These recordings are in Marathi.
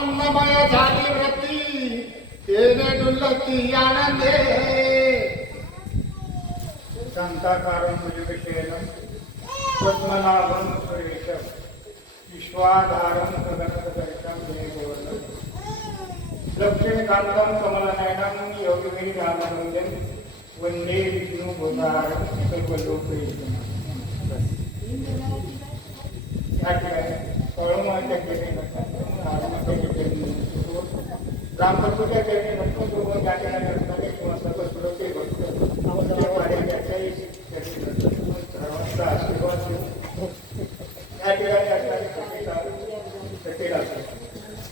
आनंदमय झाली व्रती तेने डुलती आनंदे शांताकारं भुजगशयनं पद्मनाभं सुरेशं विश्वाधारं गगनसदृशं मेघवर्णं लक्ष्मीकान्तं कमलनयनं योगिगिरिरामानन्दं वन्दे विष्णुभूतारं सर्वलोकैकनाथं। या ठिकाणी कळमाच्या केली रामभक्तच्या केली नसतो या ठिकाणी असणारे किंवा सर्व सुरक्षित सर्वांचा आशीर्वाद या ठिकाणी असणारे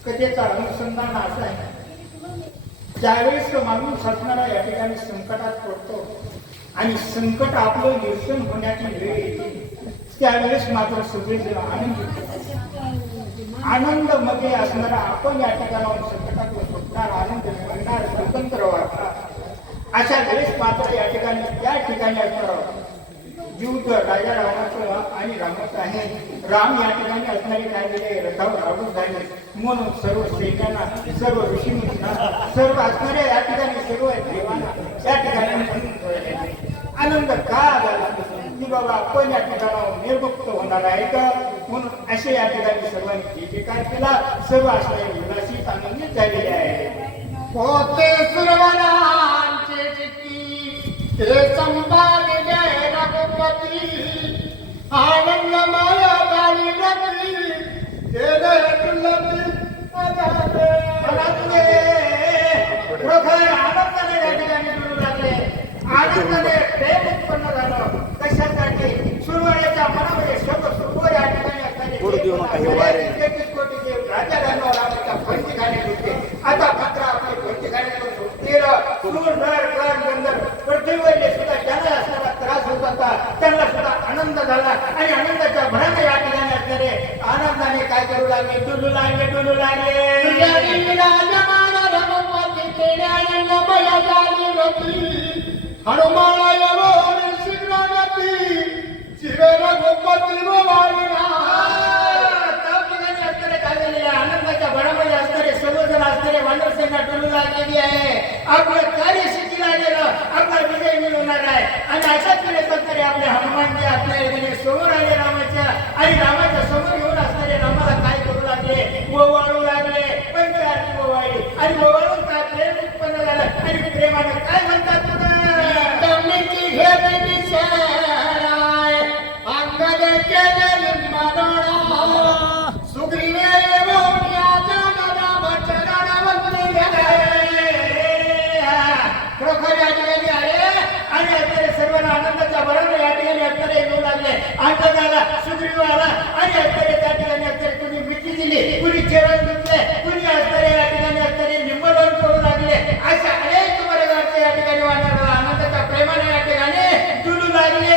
कथेचा अनुसंधान असं आहे, ज्यावेळेस माणूस असणारा या ठिकाणी संकटात पडतो आणि संकट आपलं निरसन होण्याची वेळ येते त्यावेळेस मात्र सगळेजण आनंद मध्ये असणारा आपण या ठिकाणाहून संकटातून सुटणार, आनंद मिळणार, स्वतंत्र वाटणार अशा वेळेस मात्र या ठिकाणी त्या ठिकाणी असणार युद्ध राजा रामाचं आणि रामाचं आहे. राम या ठिकाणी असणारे काय झाले रथावर आरूढ झाले म्हणून सर्व सैन्यांना सर्व ऋषीमुनींना सर्व असणाऱ्या या ठिकाणी सर्व देवांना या ठिकाणी आनंद का झाला की बाबा आपण या ठिकाणावर निर्मुक्त होणार आहे का म्हणून असे या ठिकाणी सर्वांनी जे काय केला सर्व असणारे उल्हासित आनंदित झालेले आहे. होते सर्वांचे जिती ते संपादिले रघुपती आनंदमय झाली रती केले तुलती आनंदाने या ठिकाणी मिळू लागले, आनंदाने प्रेम उत्पन्न झालं. कशासाठी सुरवण्याच्या मनामध्ये सर्व सुरवर या ठिकाणी असणारे राजा रामाच्या भरती खाणे होते. आता मात्र आपले भरती खाण्यातून सुटलेलं सूर नर कर गंधर्व पृथ्वीवरले सुद्धा ज्यांना असणारा त्रास होत होता त्यांना सुद्धा आनंद झाला आणि आनंदाच्या भराने या ठिकाणी असणारे आनंदाने काय करू लागले, डुलू लागले डुलू लागले. हनुमान आनंदाच्या भरामध्ये असणारे सर्वजण असणारे वानरसेना डुलू लागलेली आहे. आपलं कार्य सिद्धीला गेलं, आपला विजय मिळवणार आहे आणि अशाच वेळेस असणारे आपले हनुमानजी आपल्या समोर आले रामाच्या आणि रामाच्या समोर येऊन असणारे रामाला काय करू लागले, ओवाळू लागले, पंचआरती ओवाळली आणि ओवाळून काय प्रेम उत्पन्न झालं आणि प्रेमाने काय म्हणतात सर्वांना आनंदाच्या भराने या ठिकाणी असणारे येऊ लागले. आनंद आला, सुग्रीव आला आणि असणारे त्या ठिकाणी असणारे कुणी मिठी दिली, कुणी चरण धुतले, कुणी असणारे या ठिकाणी असणारे निंबोधन करू लागले. अशा अनेक वर्गाचे या ठिकाणी वाढणार आनंदाच्या प्रेमाने या ठिकाणी डुलू लागले.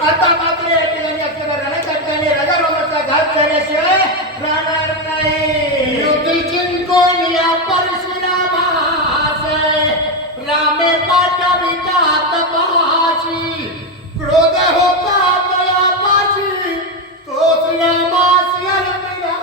आता मात्र या ठिकाणी असणाऱ्या रणाच्या ठिकाणी राजा रामाचा घात झाल्याशिवाय राहणार नाही. युद्ध जिंकून या परशुरामासे रामे पाठविता तपाशी क्रोध होता तयापाशी तोच रामास अर्पिला.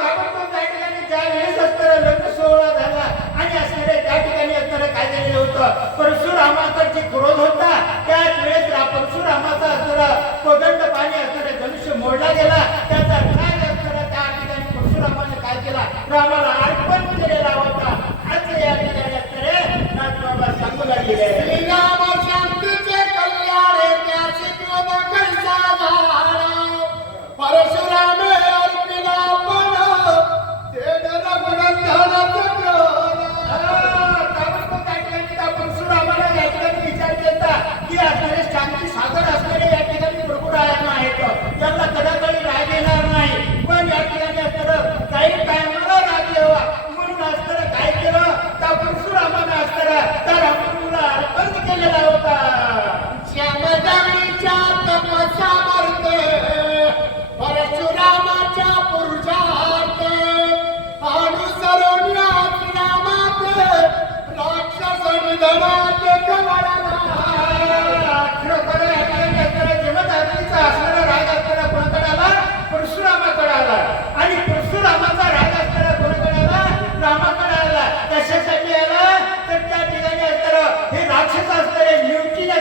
ताबडतोब त्या ठिकाणी ज्या वेळेस असणारा लग्न सोहळा झाला आणि असणारे त्या ठिकाणी असणारं काय झालेलं होतं, परशुरामाचा जे क्रोध होता त्याच वेळेस परशुरामाचा असणारा कोदंड पाणी असणारे धनुष्य मोडला गेला. त्याचा राग असणारा त्या ठिकाणी परशुरामाने काय केला, रामाला अर्पण केलेला होता. असं या ठिकाणी असणारे नाथबाबा सांगू लागले. श्रीराम शांतीचे कल्याण त्याचे क्रोध कैसा झाला परशुरामे अर्पिला पण ते रघुनंदनाचे परशुरामाला या ठिकाणी विचार केला की असणारे शांती सागर असणारे या ठिकाणी प्रभू राहायला आहेत, त्यांना कदाकधी राग येणार नाही. पण या ठिकाणी असणारं काही टायमाला राग यावा म्हणून असणारं काय केलं, त्या परशुरामाने असणारा त्या रामप्रभूला अर्पण केले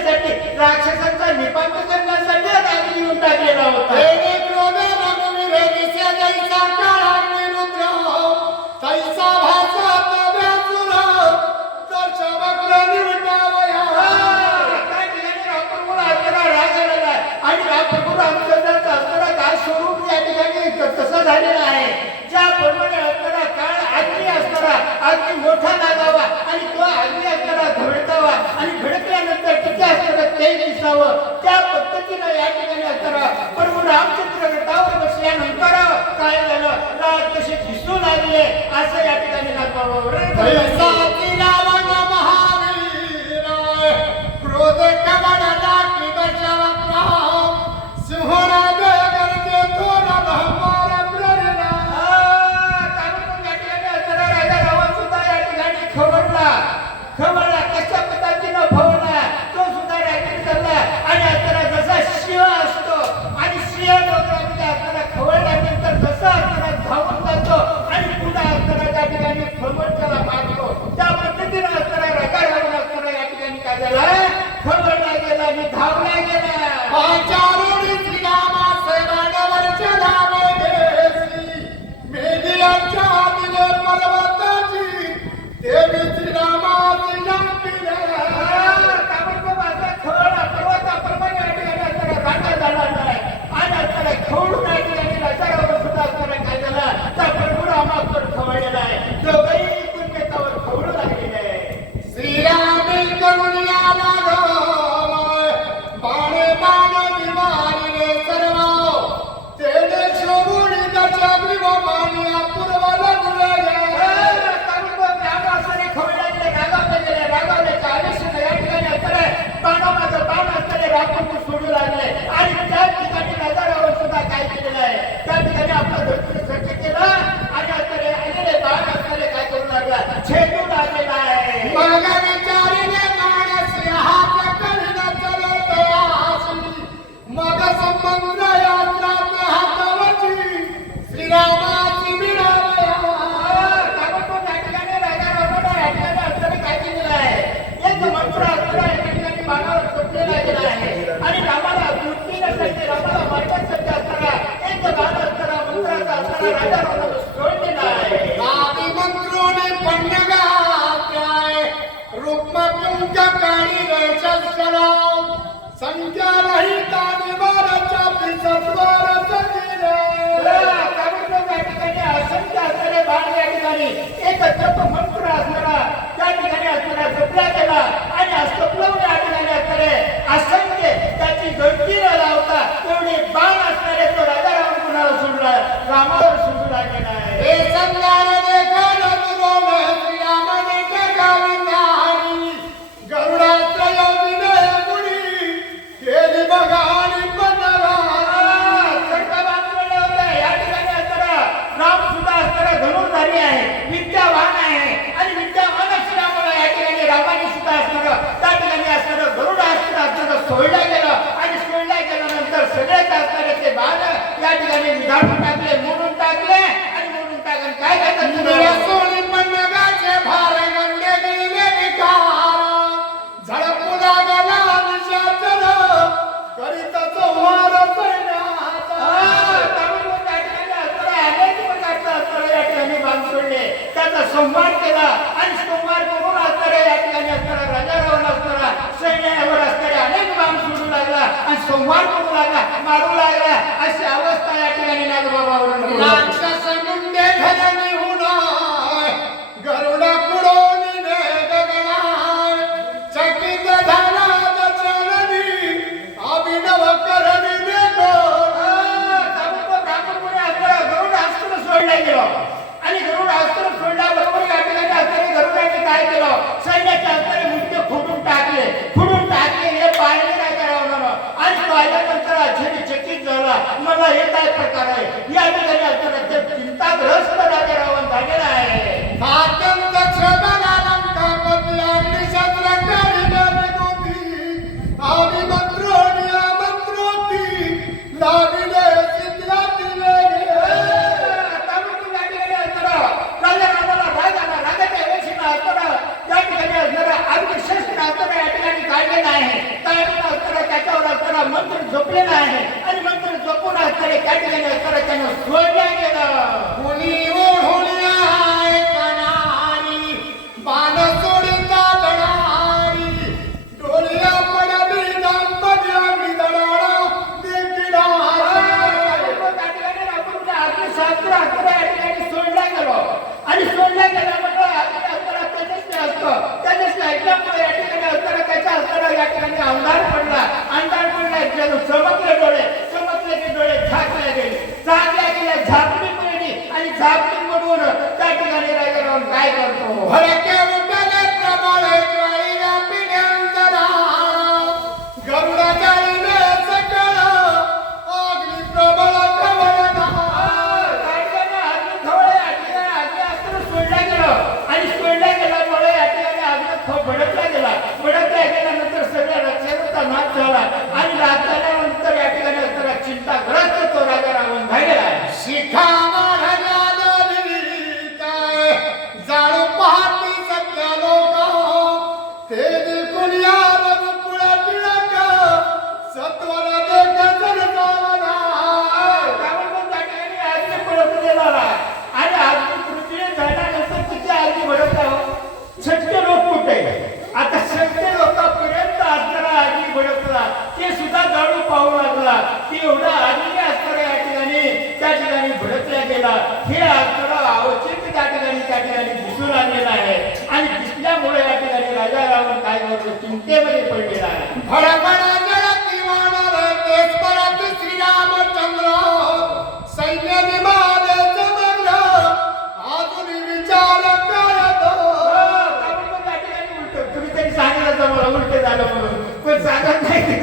करण्यासाठी राक्षसांचा निपात करण्यासाठी राग घेऊन टाकलेला होता. तेने क्रोधे रघुवीरे दिसे जैसा काळाग्नी रुद्र, तैसा भासत व्यासुर, तर्शा वक्र निवटावया. त्या ठिकाणी रामप्रभूला असताना राग आलेला आहे आणि रामप्रभू रामचंद्राचा असताना काय स्वरूप या ठिकाणी कसं झालेलं आहे. ज्याप्रमाणे असताना काळ अग्नी असताना अग्नी मोठा लागावा आणि तो अग्नी असताना धडकावा आणि धडकल्यानंतर किती असताना ते दिसावं, त्या पद्धतीनं या ठिकाणी असताना प्रभू रामचंद्र गटावर बसल्यानंतर काय झालं, राग कसे दिसू लागले असं या ठिकाणी तैसा ती रावण महावीर, क्रोध कमळला की दशवक्र, सिंहराज गर्जे थोर ब्रह्मार प्रेरणा. राजा रावण सुद्धा या ठिकाणी खवळला कशा पद्धतीनं खवळला तो सुद्धा रात्री चालला आणि असताना जसा सिंह असतो आणि सिंह डोंगरामध्ये असताना खवळल्यानंतर जसा असताना धावून जातो आणि पुन्हा असताना त्या ठिकाणी खवळत्याला मारतो, त्या पद्धतीनं असताना राजा रावण असताना या ठिकाणी काय झालं, खवळला गेला आणि धावला गेला. पाचारोळी श्रीरामाचे मानवरचे धावे देसी, मेघियांच्या दिले पर्वताची, देवी श्रीरामाची जंपिले. ताबडतोब असा खवळला पर्वताप्रमाणे या ठिकाणी असताना राजा झाला नाही आणि असताना खवळून या ठिकाणी राजा रावण सुद्धा असताना काय झालं, त्या प्रभू रामावर खवळलेला आहे. दोघंही एकमेकावर खवळू लागलेले आहे. श्रीरामे करुणिया लागोय, बाणे बाण निवारिले सर्व, तेने शोभुनी दशा ग्रीव मानिया पूर्वल गुरले. ताबडतोब रामासने खवळला गेले, रागावल्याच्या आवेशाने या ठिकाणी असताना बाणामागं बाण असताना रावण सोडू लागले आणि त्या ठिकाणी राजा रावण सुद्धा काय केलेलं आहे, त्या ठिकाणी आपला धनुष्य सज्ज केला आणि असताना आलेले बाण असताना काय करू लागला, छेदू लागलेला आहे. मग विचारिले मानसी हात करीन चलते आसी, मग संबंध यात्रात हातवची, श्रीरामाची मिळावया. ताबडतोब या ठिकाणी राजा रावणाने या ठिकाणी असताना काय केलेलं आहे, एक मंत्र असताना या ठिकाणी बाणावर सोडलेला गेला आहे आणि रामाला मृत्यूसाठी रामाला मारण्यासाठी असताना एक बाण असताना मंत्राचा असताना राजा रावणाला सोडलेला आहे. आदि मंत्रोने पन्नगात्याय, रूपमकुंक काळी रेषस्कराव, संख्या रहिता निवारच्या पिसद्वार सजिले. ताबडतोब या ठिकाणी असंख्य असणारे बाण या ठिकाणी एक जप मंत्र असणारा त्या ठिकाणी असणारा जपला गेला आणि असंपलवून या ठिकाणी असणारे असंख्य त्याची गणती न लावता तेवढे बाण असणारे तो राजा रावण कुणाला सोडला, रामावर सोडू लागलेला आहे. हे संज्ञान देखल दुरोण श्रीरामने जगाविधानी, गरुडास्त्र योगिने मुनी, केली बघाणी पन्नगा. चक्का बांधलेले होते या ठिकाणी असताना राम सुद्धा असताना धनुर्धारी आहे, विद्यावान आहे आणि विद्यावान श्रीरामाला या ठिकाणी रामाने सुद्धा असताना त्या ठिकाणी असताना गरुडास्त्र असताना सोडलं गेलं आणि सोडल्या गेल्यानंतर सगळेच असणारे ते बाण या ठिकाणी विधाडून टाकले, मोडून टाकले आणि मोडून टाकून काय करतात, सोळी पन्नगाचे भार गंडे गेले विकार, झळपू लागला निशाचर, करीत संहार सैन्याचा. ताबडतोब त्या ठिकाणी असणारे अनेक प्रकारचा असणारे या ठिकाणी बाण सोडले, त्याचा संहार केला आणि संहार करून असणारे या ठिकाणी असणारा राजा रावण असणारा सैन्यावर असणारे अनेक बाण सोडू लागला आणि संहार करू लागला, मारू लागला. अशी अवस्था या ठिकाणी नागबाबावरून राक्षस मुंडे धरणी हुनाय, गरुडा कुडोनी ने गगनाय, चकित झाला दशरथी, अभिनव करणी ने गोड. ताबडतोब रामप्रभूने असणारा गरुड अस्त्र सोडला गेलो आणि गरुड अस्त्र सोडल्याबरोबर या ठिकाणी असणारे गरुडाने काय केलं, सैन्याचे असणारे मुंडे फोडून टाकले हे पाहिले राजा रावणानं आणि पाहिल्यानंतर आश्चर्यचकित झाला, मला हे काय प्रकार आहे. या ठिकाणी असताना ते चिंताग्रस्त राजा रावण झालेला आहे. अत्यंत क्षमला लंकापती अग्निशस्त्र काढिले निगोती, अभिमंत्रोणी आमंत्रोती, लाविले सिद्धाती वेगे. ताबडतोब या ठिकाणी असणारा राजा रावणाला राग आला, रागाच्या वेशीनं असताना या ठिकाणी असणारा अग्निशस्त्र असताना या ठिकाणी काढलेलं आहे. काय असताना त्याच्यावर असताना मंत्र झोपलेला आहे आणि मंत्र झोपून असताना त्या ठिकाणी असताना त्यानं सोडल्या गेलं. कुणी ओढोळ्या आहे कणारी, बाण सोडिता दडारी, डोळ्या पडली दाम्पत्या विदळाला देखील त्या ठिकाणी आपण अग्निशास्त्र असताना या ठिकाणी सोडल्या गेलो आणि सोडल्या गेल्यामुळे असताना तेजस्वी असतं. तेजस्वी ऐकल्यामुळे या ठिकाणी असताना त्याच्या असताना या ठिकाणी अंधार पडला. अंधार पडला चमकले डोळे, चमकले ते डोळे झाकले गेले, झाकल्या गेल्या झापडी पडली आणि झापडी पडून त्या ठिकाणी राजा राहून काय करतो. भडके उठले प्रबळे ज्वाळीला पिढ्यांतरा, गरुडा जाळीने सकळ अग्नी प्रबळ खवळला. सोडल्या गेलं आणि सोडल्या गेल्यामुळे या ठिकाणी अग्नी भडकला गेला. भडकला गेल्यानंतर सगळ्या रक्षाचा नाश झाला आणि नाश झाल्यानंतर या ठिकाणी असताना चिंताग्रस्त तो राजा रावण झालेला आहे. शिखावर हजारी काय जाळू पाहती सत्य लोक, ते देखून या रघुकुळ टिळक सत्वर देख सरसावला. रावण त्या ठिकाणी अग्नी भडकलेला आहे आणि अग्नी पृथ्वी झाल्यानंतर तिथे अग्नी भडकला. सत्य लोक कुठे आता सत्य लोकांपर्यंत असताना अग्नी भडकला, ते सुद्धा जाळू पाहू लागला की एवढा अग्नी असताना या ठिकाणी त्या ठिकाणी भडकल्या गेला. हे असताना अवचित त्या ठिकाणी दिसून आलेलं आहे आणि दिसल्यामुळे या ठिकाणी राजा रावण काय करतो, चिंतेमध्ये पडलेला आहे. भडभड जळती वानर तेच परत श्रीरामचंद्र, सैन्य निमाले समग्र अजून विचार करतो. तुम्ही तरी सांगितलं मला उलटे झालं म्हणून, पण सांगत नाही की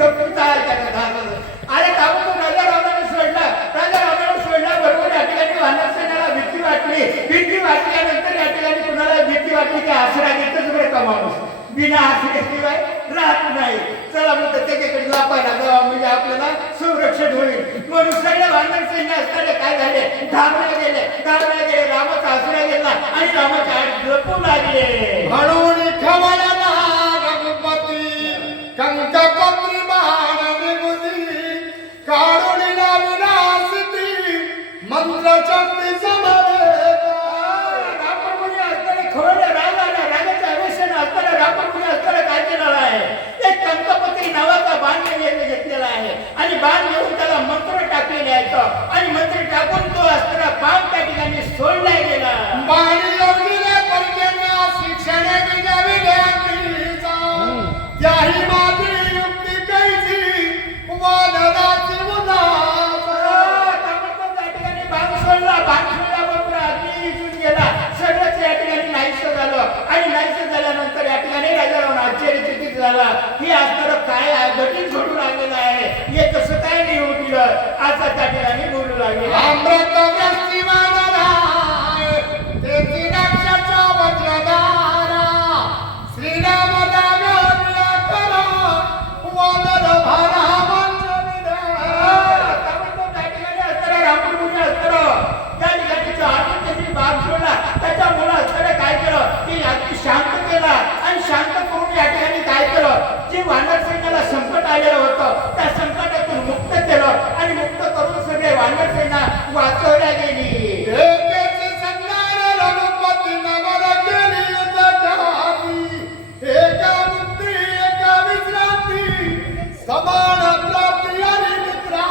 अरे काबून राजा रावणाने सोडला. राजा रावणाने सोडल्याबरोबर या ठिकाणी वानर सेनेला भीती वाटली. भीती वाटल्यानंतर या ठिकाणी कुणाला भीती वाटली की आसरा घेतच बरं का माणूस, बिना आसऱ्याशिवाय राहत नाही. चला मग त्याच्याकडे लापायला जावा म्हणजे आपल्याला संरक्षण होईल म्हणून सगळे वानर सैन्य असताना काय झाले, धावल्या गेले. रामाचा आसरा गेला आणि रामाच्या आड झोपू लागले. म्हणून खवळला रघुपती कंकपत्री बाण निगुती, काढून विनाशिती मंत्र शक्ती समवेत. रामप्रभूने असताना खवळले राजाच्या आवेशाने असताना रामप्रभूने असताना काय केलेलं आहे, एक कंकपत्री नावाचा बाण घेतलेला आहे आणि बाण घेऊन त्याला मंत्र टाकलेले आहेत आणि मंत्र टाकून तो असताना बाण त्या ठिकाणी सोडला गेला. बाणी लावलेल्या परक्यांना शिक्षण दिले अग्नीचा, त्याही माझी युक्ती कैसी वानराची उदास. त्या ठिकाणी बाण सोडल्याबरोबर अग्नी विजून गेला. सगळंच या ठिकाणी नाहीसं झालं आणि नाहीसं झाल्यानंतर या ठिकाणी राजा रावण आश्चर्यचकित झाला की असणारं काय गटीत सोडून आलेलं आहे, हे कसं काय निघून दिलं असं त्या ठिकाणी बोलू लागले. अमृत वृष्टी वानराय तेची रक्षाचा वज्रधारा, श्रीराम दाव्या करा वानर भारा वंचनिदा. त्या ठिकाणी असणारा रामप्रभूने असणारं त्या ठिकाणी जो आधी त्यांनी बाण सोडला त्याच्यामुळे असणारं काय केलं की अगदी शांत केला आणि शांत करून या ठिकाणी काय केलं, जे वानर सैन्याला संकट आलेलं होतं त्या संकटातून मुक्त केलं आणि मुक्त करून सगळे वानर सेना वाचवल्या गेली. एकेची संज्ञान रघुपती नवर केली युद्धजाती, एका मुक्ती एका विश्रांती समान प्राप्ती हरी मित्रा.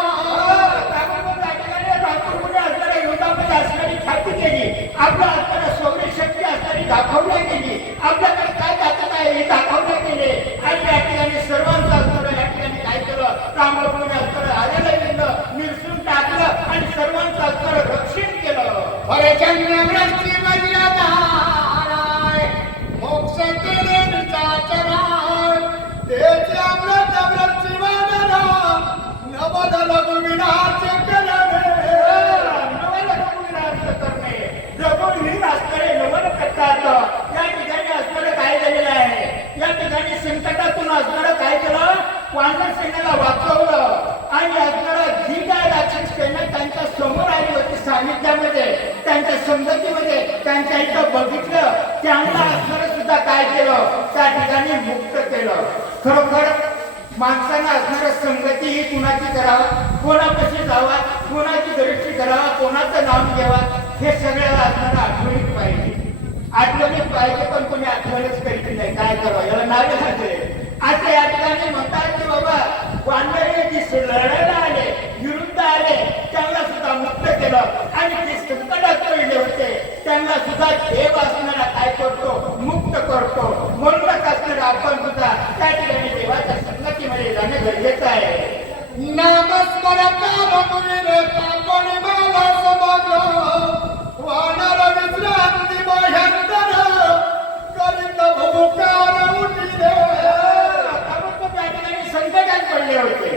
युद्धामध्ये असणारी ख्याती केली, आपल्या असणाऱ्या शौर्य शक्ती असणारी दाखवल्या गेली, आपल्याकडे काय ताकद आहे हे दाखवल्या गेले आणि या ठिकाणी सर्वांचं असणारं या ठिकाणी काय केलं, रामप्रभूने असणारं आलेलं गेलं निरसून टाकलं आणि सर्वांचं असणारं रक्षण केलं. परजन्य वृष्टी वज्रधाराय मोक्ष केले निचाचराय, तेचे अमृत वृष्टी वानरा नवद लघु विनाश करणे. या ठिकाणी असणारं काय झालेलं आहे, या ठिकाणी संकटातून असणारं काय केलं, वानर सेनेला वाचवलं आणि असणारं जी काय राक्षस सेना त्यांच्या समोर आली होती सानिध्यामध्ये, त्यांच्या संगतीमध्ये त्यांच्या इथं बघितलं, त्यांना असणारं सुद्धा काय केलं, त्या ठिकाणी मुक्त केलं. खरोखर माणसानं असणारं संगती ही कुणाची करावा, कोणापाशी जावा, कोणाची दृष्टी करावा, कोणाचं नाम घ्यावा, हे सगळ्याला असणारं आठवणीत पाहिजे. आठवणीत पाहिजे, पण कोणी आठवणच करीत नाही. काय करावं, याला नावे सांगते. आता या ठिकाणी म्हणतात की बाबा वानरे जे लढायला आले, विरुद्ध आले, त्यांना सुद्धा मुक्त केलं आणि जे संकटात पडले होते त्यांना सुद्धा देव असणारा काय करतो, मुक्त करतो. म्हणूनच असणारा आपण सुद्धा त्या ठिकाणी देवाच्या संगतीमध्ये जाणं गरजेचं आहे. नामस्मरता रघुवीरेता कोणी मला समजलं, वानर विश्रांती भयंकर करीत भूकार उठिले. त्या ठिकाणी संकटात पडले होते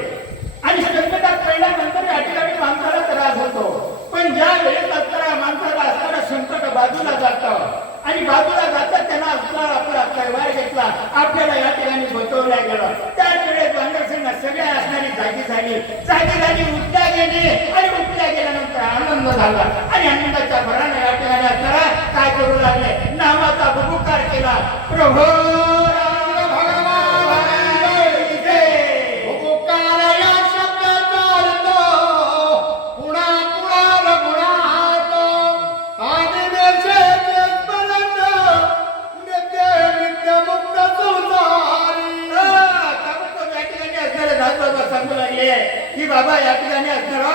आणि संकटात पडल्यानंतर या ठिकाणी माणसाला त्रास होतो. पण ज्या वेळेस असणारा माणसाला असणारा संकट बाजूला जातं आणि बाजूला जातात त्यांना असणारा आपला कैवार घेतला, आपल्याला या ठिकाणी बसवल्या गेलं. त्याच वेळेस वानरसेना सगळ्या असणारी जागी झाली, उठल्या गेली आणि उठल्या गेल्यानंतर आनंद झाला आणि आनंदाच्या भराने या ठिकाणी असणारा काय करू लागले, नामाचा बुभुकार केला. प्रभो की बाबा या ठिकाणी असणार,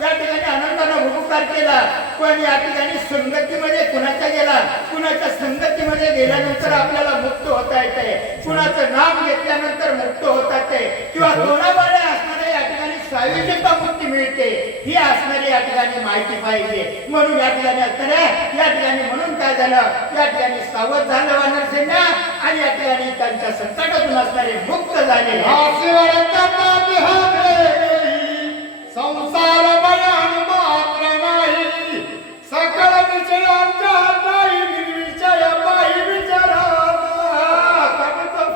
या ठिकाणी आनंदानं भूकार केला. पण या ठिकाणी संगतीमध्ये कुणाच्या गेला, कुणाच्या संगतीमध्ये गेल्यानंतर आपल्याला मुक्त होता येते, कुणाचं नाम घेतल्यानंतर मुक्त होता येते किंवा कोणामुळे असणारे या ठिकाणी सायुज्यता मुक्ती मिळते, ही असणारी या ठिकाणी माहिती पाहिजे. म्हणून या ठिकाणी असणारे या ठिकाणी म्हणून काय झालं, या ठिकाणी सावध झालं वानरसेना आणि या ठिकाणी त्यांच्या संकटातून असणारे मुक्त झाले. संसार बयान मात्र नाही, सकळ विषयांचा नाही निर्विषय पायी विचारा.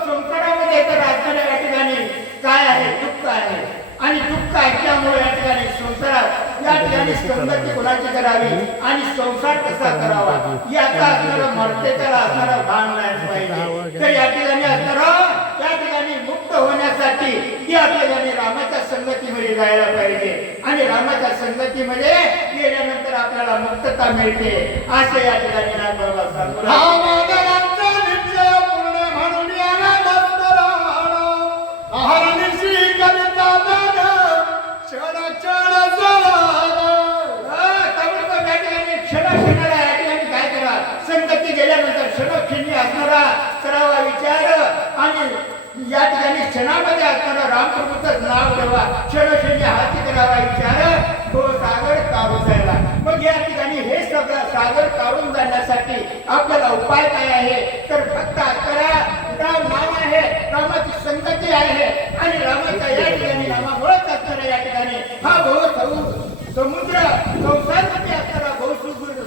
संसारामध्ये तर असणाऱ्या या ठिकाणी काय आहे, दुःख आहे आणि दुःख ऐकल्यामुळे या ठिकाणी संसारात या ठिकाणी संगती कोणाची करावी आणि संसार कसा करावा याचा असणारं मर्तेच्याला असणारं भान नाही पाहिजे. तर या ठिकाणी असणारं त्या ठिकाणी मुक्त होण्यासाठी या ठिकाणी रामाच्या संगतीमध्ये जायला पाहिजे आणि रामाच्या संगतीमध्ये गेल्यानंतर आपल्याला मुक्तता मिळते, असे या ठिकाणी नामबाबा सांगतो. पूर्ण म्हणून अहर्निशी करिता क्षण क्षण क्षणाला या ठिकाणी काय करा, संगती गेल्यानंतर क्षणक्षणी असणारा करावा विचार आणि या ठिकाणी क्षणामध्ये असणारा रामप्रभूचं नाव ठेवा, क्षणक्षणी हाती करावा विचार, तो सागर तारून जायला. मग या ठिकाणी हे सगळं सागर तारून जाण्यासाठी आपल्याला उपाय काय आहे, तर फक्त करा राम नाम आहे, रामाची संगती आहे आणि रामाच्या या ठिकाणी नामामुळेच असणारा या ठिकाणी हा समुद्र संसारामध्ये असणारा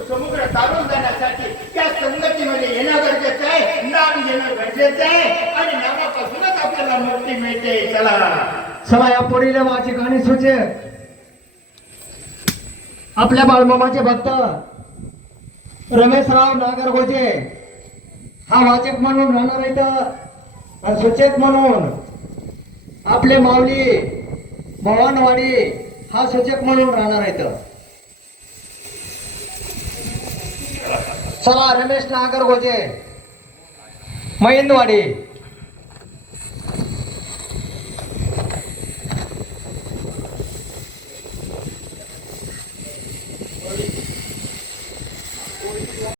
समुद्र तारून जाण्यासाठी त्या संगतीमध्ये येणं गरजेचं आहे, नाम घेणं गरजेचं आहे आणि नामापासूनच आपल्याला मुक्ती मिळते. चला या पोरीला माझी गाणी सुचे. आपल्या बाळमामाचे भक्त रमेशराव नागरगोजे हा वाचक म्हणून राहणार आहेत आणि सूचक म्हणून आपले माऊली भवानवाडी हा सूचक म्हणून राहणार आहेत. चला रमेश नागरगोजे महिंदवाडी.